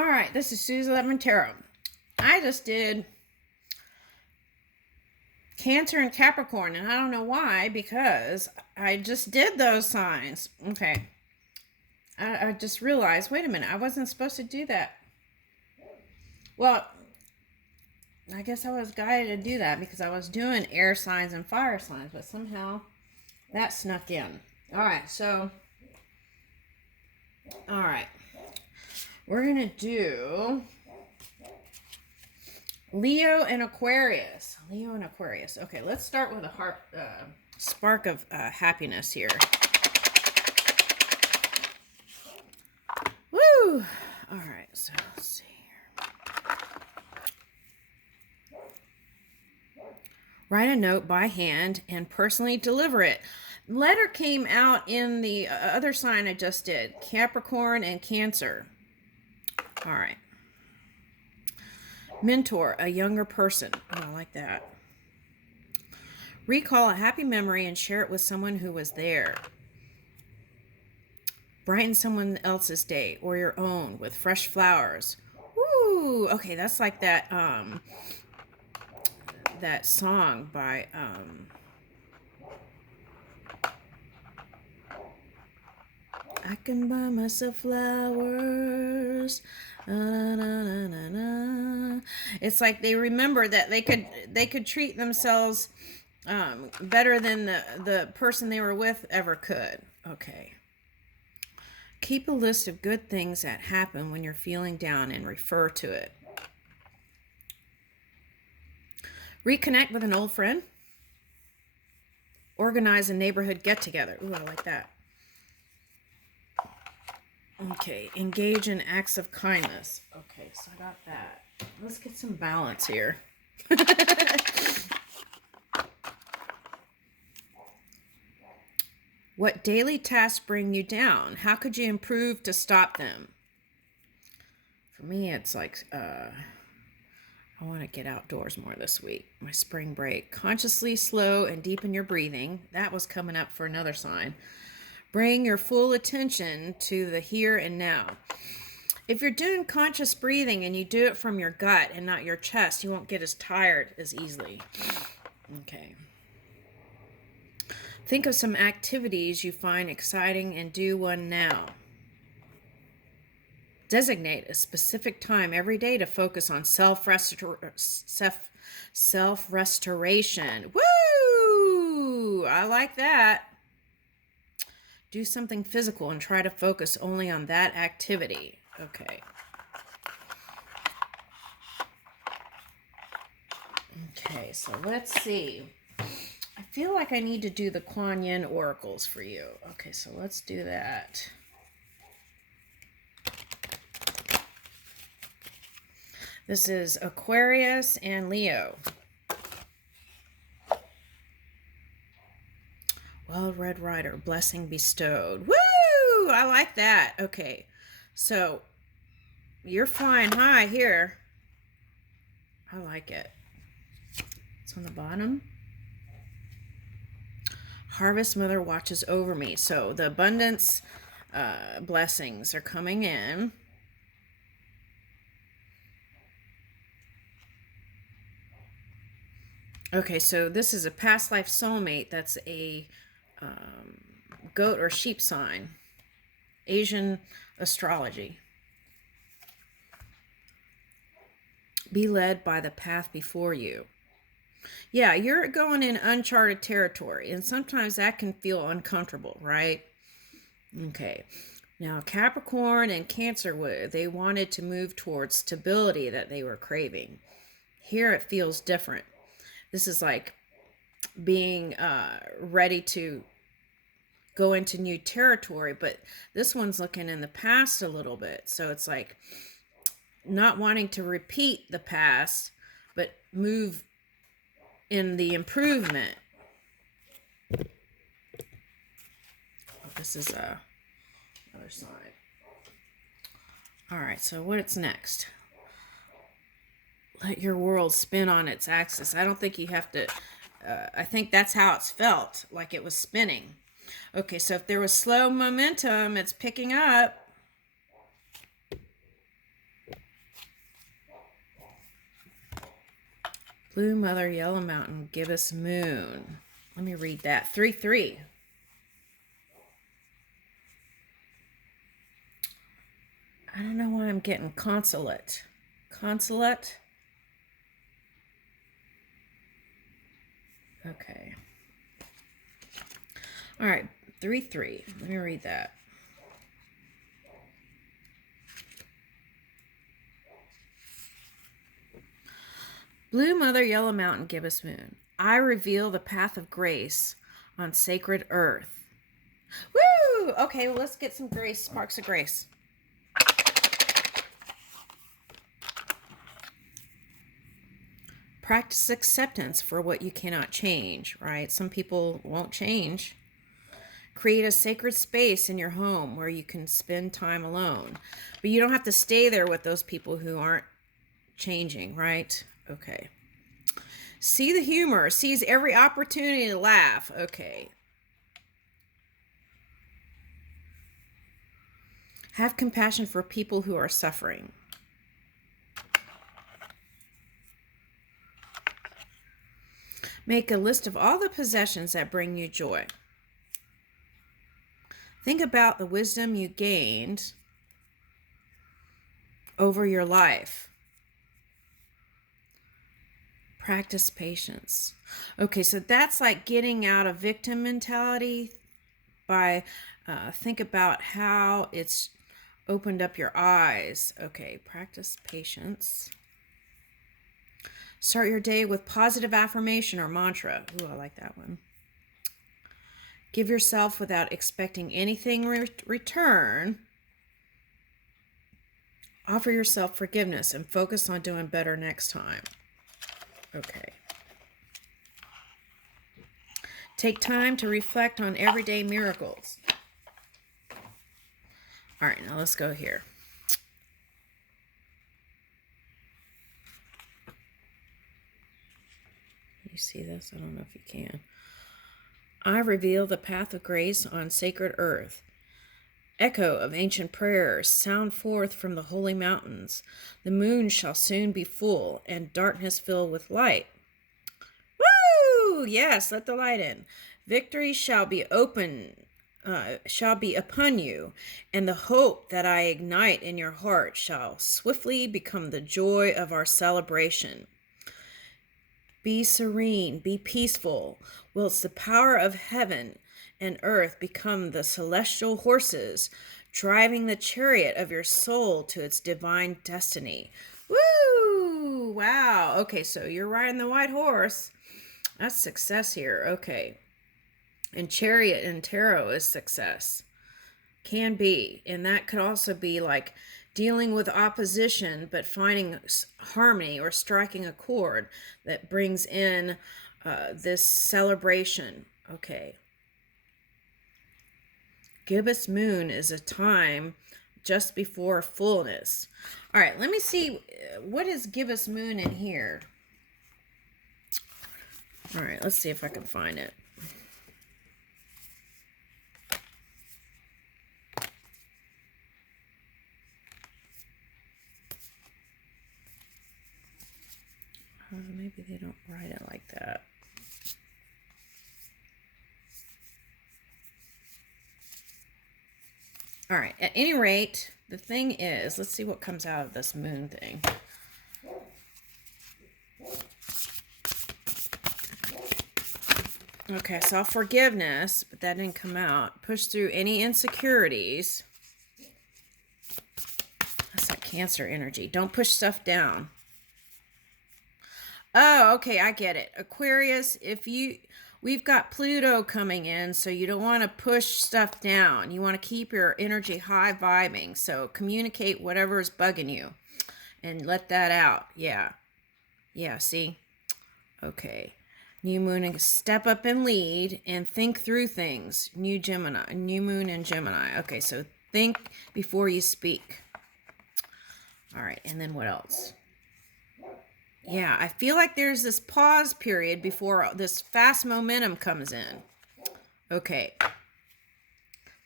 All right, this is Susie Lemon Tarot. I just did Cancer and Capricorn, and I don't know why, because I just did those signs. Okay. I just realized, wait a minute, I wasn't supposed to do that. Well, I guess I was guided to do that because I was doing air signs and fire signs, but somehow that snuck in. All right, so, all right. We're going to do Leo and Aquarius. Leo and Aquarius. Okay, let's start with a spark of happiness here. Woo! All right, so let's see here. Write a note by hand and personally deliver it. Letter came out in the other sign I just did, Capricorn and Cancer. All right. Mentor, a younger person. Oh, I like that. Recall a happy memory and share it with someone who was there. Brighten someone else's day or your own with fresh flowers. Woo! Okay, that's like that that song by I can buy myself flowers. Na, na, na, na, na. It's like they remember that they could treat themselves better than the person they were with ever could. Okay. Keep a list of good things that happen when you're feeling down and refer to it. Reconnect with an old friend. Organize a neighborhood get-together. Ooh, I like that. Okay, engage in acts of kindness. Okay, so I got that. Let's get some balance here. What daily tasks bring you down? How could you improve to stop them? For me, it's like, I want to get outdoors more this week. My spring break. Consciously slow and deepen your breathing. That was coming up for another sign. Bring your full attention to the here and now. If you're doing conscious breathing and you do it from your gut and not your chest, you won't get as tired as easily. Okay. Think of some activities you find exciting and do one now. Designate a specific time every day to focus on self-restoration. Woo! I like that. Do something physical and try to focus only on that activity. Okay. Okay, so let's see. I feel like I need to do the Kuan Yin oracles for you. Okay, so let's do that. This is Aquarius and Leo. Well, Red Rider, blessing bestowed. Woo! I like that. Okay, so you're flying high here. I like it. It's on the bottom. Harvest Mother watches over me. So the abundance blessings are coming in. Okay, so this is a past life soulmate. That's a goat or sheep sign. Asian astrology. Be led by the path before you. Yeah, you're going in uncharted territory, and sometimes that can feel uncomfortable, right? Okay. Now, Capricorn and Cancer, they wanted to move towards stability that they were craving. Here it feels different. This is like being ready to go into new territory, but this one's looking in the past a little bit. So it's like not wanting to repeat the past, but move in the improvement. This is other side. All right, so what's next? Let your world spin on its axis. I don't think you have to, I think that's how it's felt, like it was spinning. Okay, so if there was slow momentum, it's picking up. Blue Mother, Yellow Mountain, give us moon. Let me read that. 3-3. I don't know why I'm getting consulate. Consulate? Okay. All right, 3-3. Let me read that. Blue Mother, Yellow Mountain, give us moon. I reveal the path of grace on sacred earth. Woo! Okay, well, let's get some grace, sparks of grace. Practice acceptance for what you cannot change, right? Some people won't change. Create a sacred space in your home where you can spend time alone. But you don't have to stay there with those people who aren't changing, right? Okay. See the humor. Seize every opportunity to laugh. Okay. Have compassion for people who are suffering. Make a list of all the possessions that bring you joy. Think about the wisdom you gained over your life. Practice patience. Okay, so that's like getting out of victim mentality by think about how it's opened up your eyes. Okay, practice patience. Start your day with positive affirmation or mantra. Ooh, I like that one. Give yourself without expecting anything return. Offer yourself forgiveness and focus on doing better next time. Okay. Take time to reflect on everyday miracles. All right, now let's go here. You see this? I don't know if you can. I reveal the path of grace on sacred earth. Echo of ancient prayers sound forth from the holy mountains. The moon shall soon be full, and darkness fill with light. Woo! Yes, let the light in. Victory shall be upon you, and the hope that I ignite in your heart shall swiftly become the joy of our celebration. Be serene, be peaceful, whilst the power of heaven and earth become the celestial horses, driving the chariot of your soul to its divine destiny. Woo! Wow. Okay, so you're riding the white horse. That's success here. Okay. And chariot in tarot is success. Can be. And that could also be like dealing with opposition, but finding harmony or striking a chord that brings in this celebration. Okay. Gibbous moon is a time just before fullness. All right, let me see. What is gibbous moon in here? All right, let's see if I can find it. Maybe they don't write it like that. All right, at any rate, the thing is, let's see what comes out of this moon thing. Okay, I saw forgiveness, but that didn't come out. Push through any insecurities. That's that Cancer energy. Don't push stuff down. Oh, okay, I get it. Aquarius, we've got Pluto coming in, so you don't want to push stuff down. You want to keep your energy high vibing. So communicate whatever is bugging you and let that out. Yeah. Yeah, see? Okay. New moon, step up and lead and think through things. New moon in Gemini. Okay, so think before you speak. All right, and then what else? Yeah, I feel like there's this pause period before this fast momentum comes in. Okay.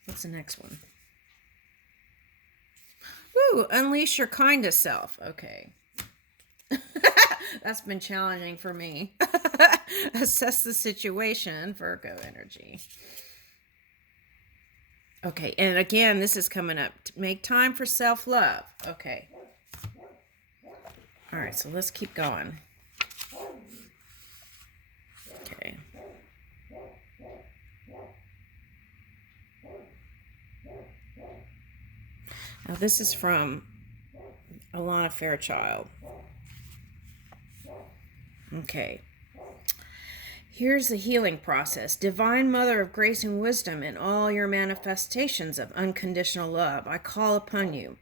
What's the next one? Woo, unleash your kindest self. Okay. That's been challenging for me. Assess the situation, Virgo energy. Okay, and again, this is coming up. Make time for self-love. Okay. All right, so let's keep going. Okay. Now, this is from Alana Fairchild. Okay. Here's the healing process. Divine Mother of grace and wisdom in all your manifestations of unconditional love, I call upon you.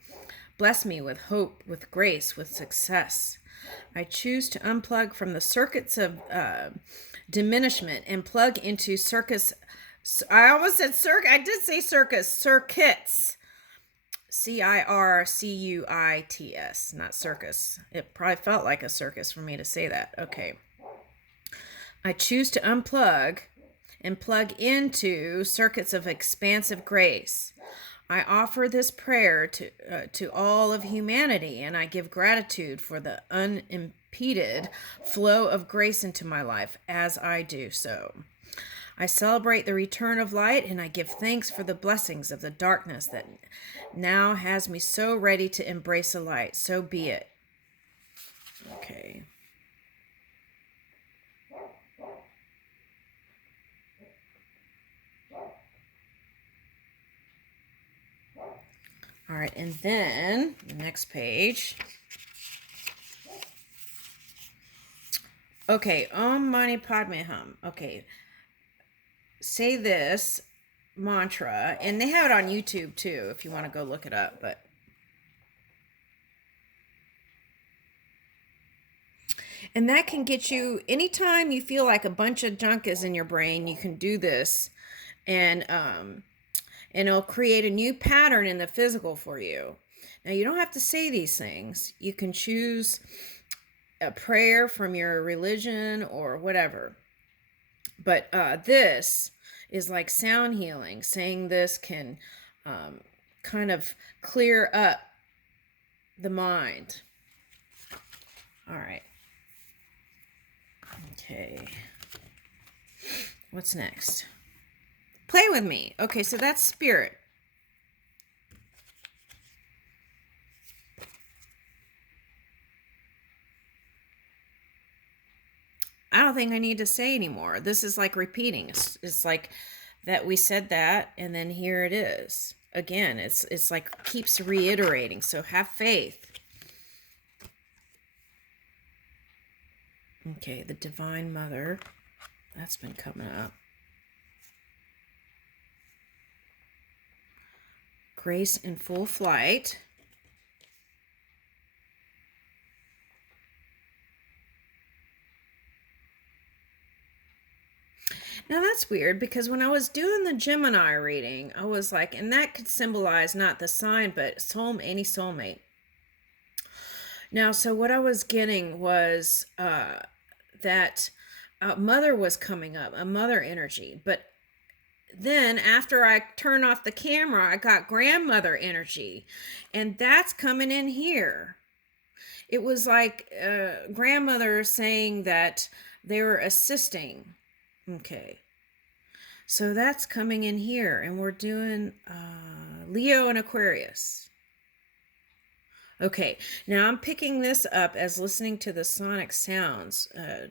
Bless me with hope, with grace, with success. I choose to unplug from the circuits of diminishment and plug into circus. I almost said circuit. I did say circus. Circuits. Circuits, not circus. It probably felt like a circus for me to say that. Okay. I choose to unplug and plug into circuits of expansive grace. I offer this prayer to all of humanity, and I give gratitude for the unimpeded flow of grace into my life as I do so. I celebrate the return of light, and I give thanks for the blessings of the darkness that now has me so ready to embrace the light. So be it. Okay. All right, and then the next page. Okay, Om Mani Padme Hum. Okay, say this mantra, and they have it on YouTube too if you want to go look it up. But and that can get you anytime you feel like a bunch of junk is in your brain. You can do this, and it'll create a new pattern in the physical for you. Now, you don't have to say these things. You can choose a prayer from your religion or whatever. But this is like sound healing. Saying this can kind of clear up the mind. All right. Okay. What's next? Play with me. Okay, so that's spirit. I don't think I need to say anymore. This is like repeating. It's like that we said that, and then here it is. Again, it's like keeps reiterating. So have faith. Okay, the Divine Mother. That's been coming up. Grace in full flight. Now that's weird because when I was doing the Gemini reading, I was like, and that could symbolize not the sign, but any soulmate. Now, so what I was getting was that mother was coming up, a mother energy. But then after I turned off the camera, I got grandmother energy. And that's coming in here. It was like grandmother saying that they were assisting. Okay. So that's coming in here. And we're doing Leo and Aquarius. Okay, now I'm picking this up as listening to the sonic sounds,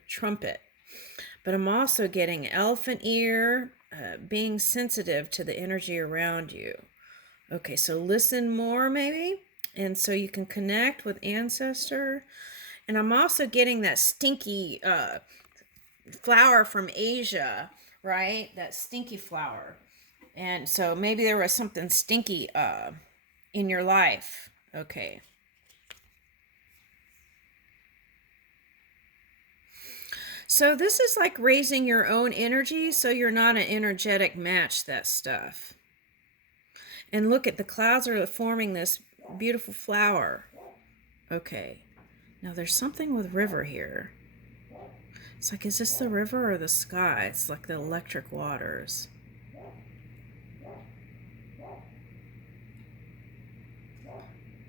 trumpet. But I'm also getting elephant ear, being sensitive to the energy around you. Okay, so listen more maybe. And so you can connect with ancestor. And I'm also getting that stinky flower from Asia, right? That stinky flower. And so maybe there was something stinky in your life. Okay. So this is like raising your own energy so you're not an energetic match, that stuff. And look at the clouds are forming this beautiful flower. Okay. Now there's something with river here. It's like, is this the river or the sky? It's like the electric waters.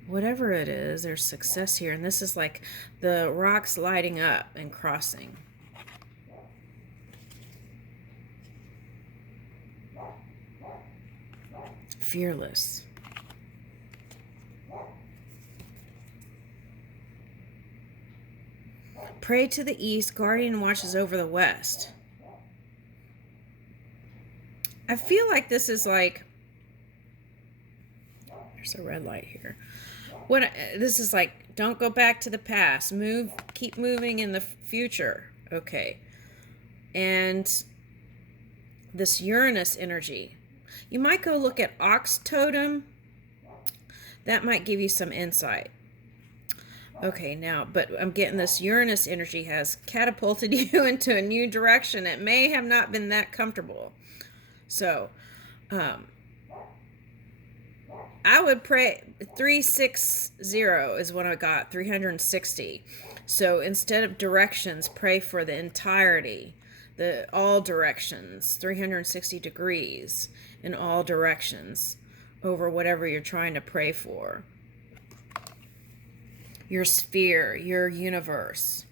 whatever it is, there's success here. And this is like the rocks lighting up and crossing. Fearless. Pray to the east, guardian watches over the west. I feel like this is like, there's a red light here. This is like, don't go back to the past. Keep moving in the future. Okay. And this Uranus energy. You might go look at Ox Totem. That might give you some insight. Okay, now, but I'm getting this Uranus energy has catapulted you into a new direction. It may have not been that comfortable. So, I would pray 360 is what I got, 360. So instead of directions, pray for the entirety, all directions, 360 degrees in all directions over whatever you're trying to pray for. Your sphere, your universe.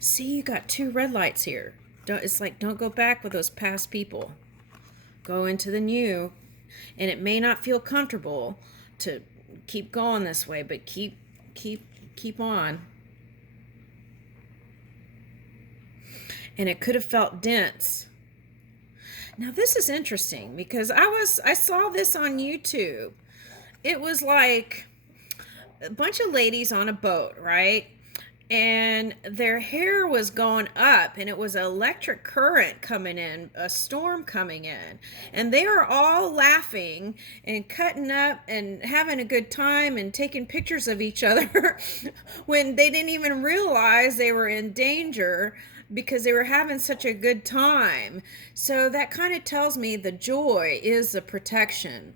See, you got 2 red lights here. It's like, don't go back with those past people. Go into the new. And it may not feel comfortable to keep going this way, but keep on. And it could have felt dense. Now this is interesting because I saw this on YouTube. It was like a bunch of ladies on a boat, right? And their hair was going up, and it was an electric current coming in, a storm coming in. And they were all laughing and cutting up and having a good time and taking pictures of each other when they didn't even realize they were in danger because they were having such a good time. So that kind of tells me the joy is the protection.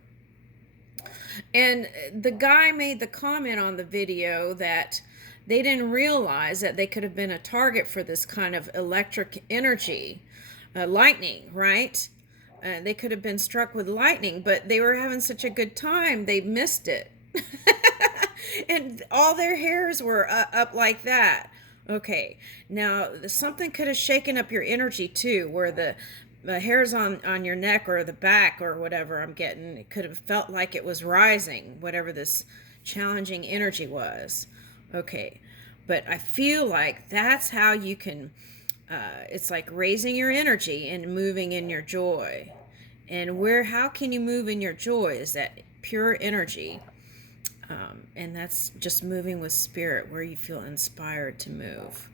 And the guy made the comment on the video that they didn't realize that they could have been a target for this kind of electric energy, lightning, right? They could have been struck with lightning, but they were having such a good time, they missed it. And all their hairs were up like that. Okay, now something could have shaken up your energy too, where the hairs on your neck or the back or whatever I'm getting, it could have felt like it was rising, whatever this challenging energy was. Okay, but I feel like that's how you can, it's like raising your energy and moving in your joy. And how can you move in your joy? Is that pure energy. And that's just moving with spirit, where you feel inspired to move.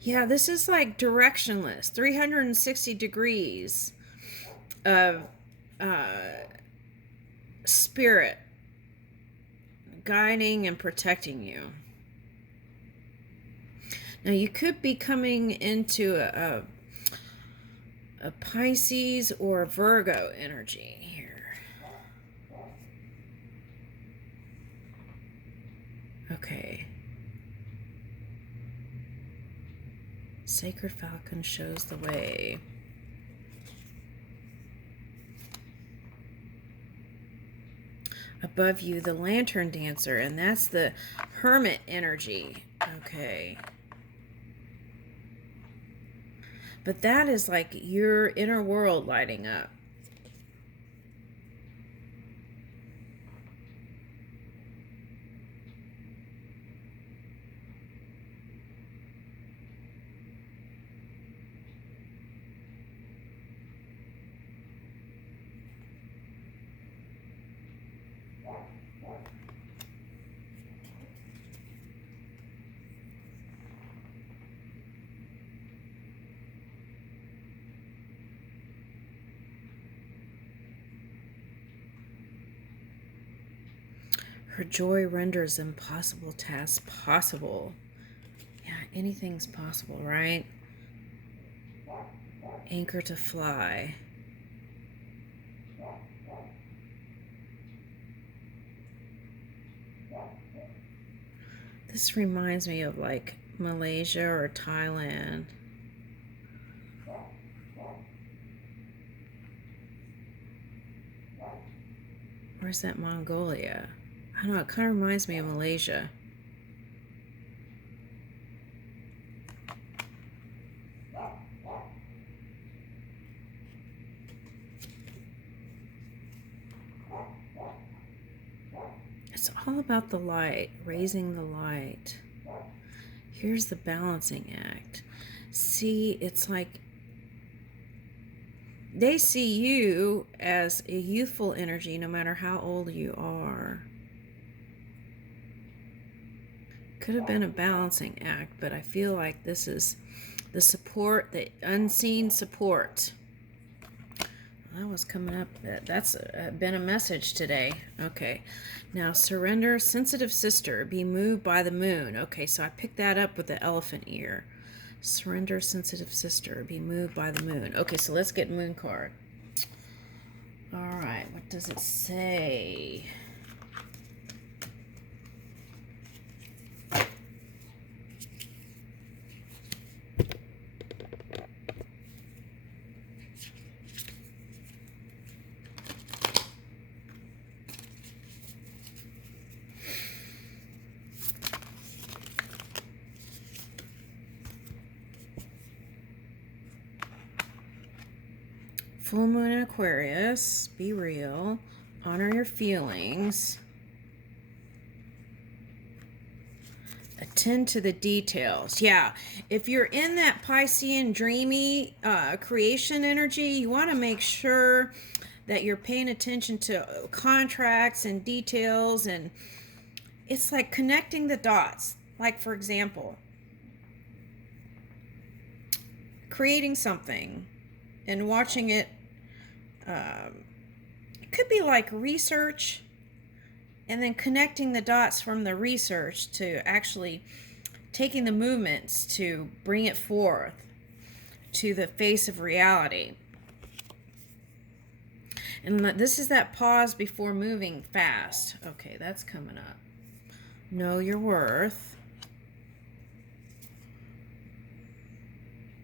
Yeah, this is like directionless, 360 degrees of spirit guiding and protecting you. Now you could be coming into a Pisces or a Virgo energy here. Okay. Sacred Falcon shows the way. Above you, the Lantern Dancer, and that's the Hermit energy. Okay. But that is like your inner world lighting up. Her joy renders impossible tasks possible. Yeah, Anything's possible, right? Anchor to fly. This reminds me of like Malaysia or Thailand. Where's that Mongolia? I don't know, it kind of reminds me of Malaysia. It's all about the light, raising the light. Here's the balancing act. See, it's like they see you as a youthful energy no matter how old you are. Could have been a balancing act, but I feel like this is the support, the unseen support. That was coming up. That's been a message today. Okay. Now, surrender, sensitive sister, be moved by the moon. Okay, so I picked that up with the elephant ear. Surrender, sensitive sister, be moved by the moon. Okay, so let's get moon card. All right, what does it say? Full moon in Aquarius, be real, honor your feelings, attend to the details. Yeah, if you're in that Piscean dreamy creation energy, you want to make sure that you're paying attention to contracts and details, and it's like connecting the dots. Like, for example, creating something and watching it. It could be like research and then connecting the dots from the research to actually taking the movements to bring it forth to the face of reality. And this is that pause before moving fast. Okay, that's coming up. Know your worth.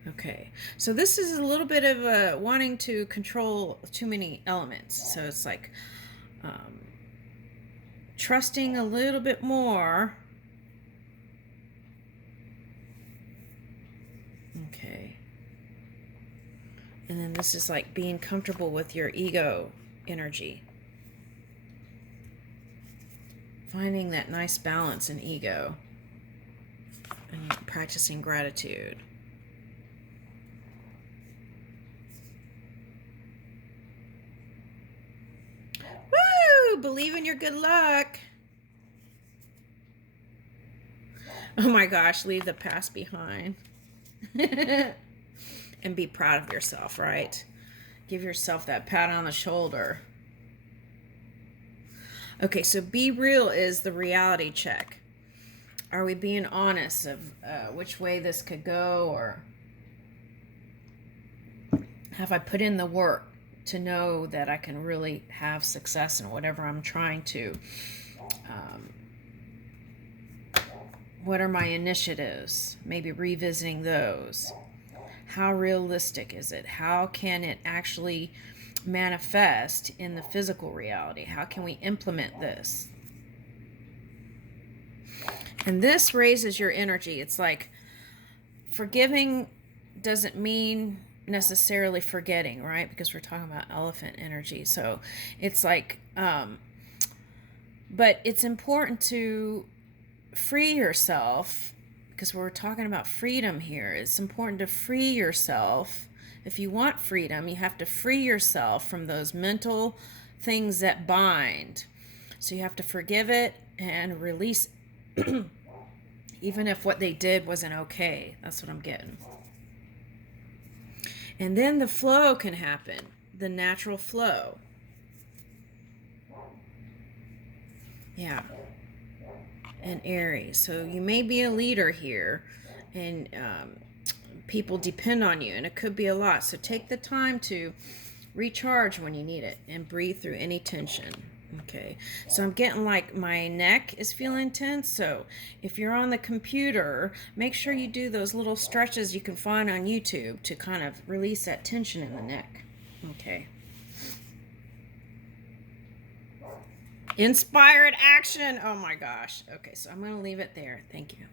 Okay, so this is a little bit of wanting to control too many elements. So it's like trusting a little bit more. Okay. And then this is like being comfortable with your ego energy. Finding that nice balance in ego and practicing gratitude. Woo! Believe in your good luck. Oh my gosh, leave the past behind. And be proud of yourself, right? Give yourself that pat on the shoulder. Okay, so be real is the reality check. Are we being honest of which way this could go, or have I put in the work to know that I can really have success in whatever I'm trying to? What are my initiatives? Maybe revisiting those. How realistic is it? How can it actually manifest in the physical reality? How can we implement this? And this raises your energy. It's like forgiving doesn't mean necessarily forgetting, right? Because we're talking about elephant energy. So it's like, but it's important to free yourself, because we're talking about freedom here. It's important to free yourself. If you want freedom, you have to free yourself from those mental things that bind. So you have to forgive it and release even if what they did wasn't okay. That's what I'm getting. And then the flow can happen, the natural flow. Yeah. And Aries. So you may be a leader here, and people depend on you, and it could be a lot. So take the time to recharge when you need it and breathe through any tension. Okay, so I'm getting like my neck is feeling tense. So if you're on the computer, make sure you do those little stretches you can find on YouTube to kind of release that tension in the neck. Okay. Inspired action. Oh my gosh. Okay, so I'm going to leave it there. Thank you.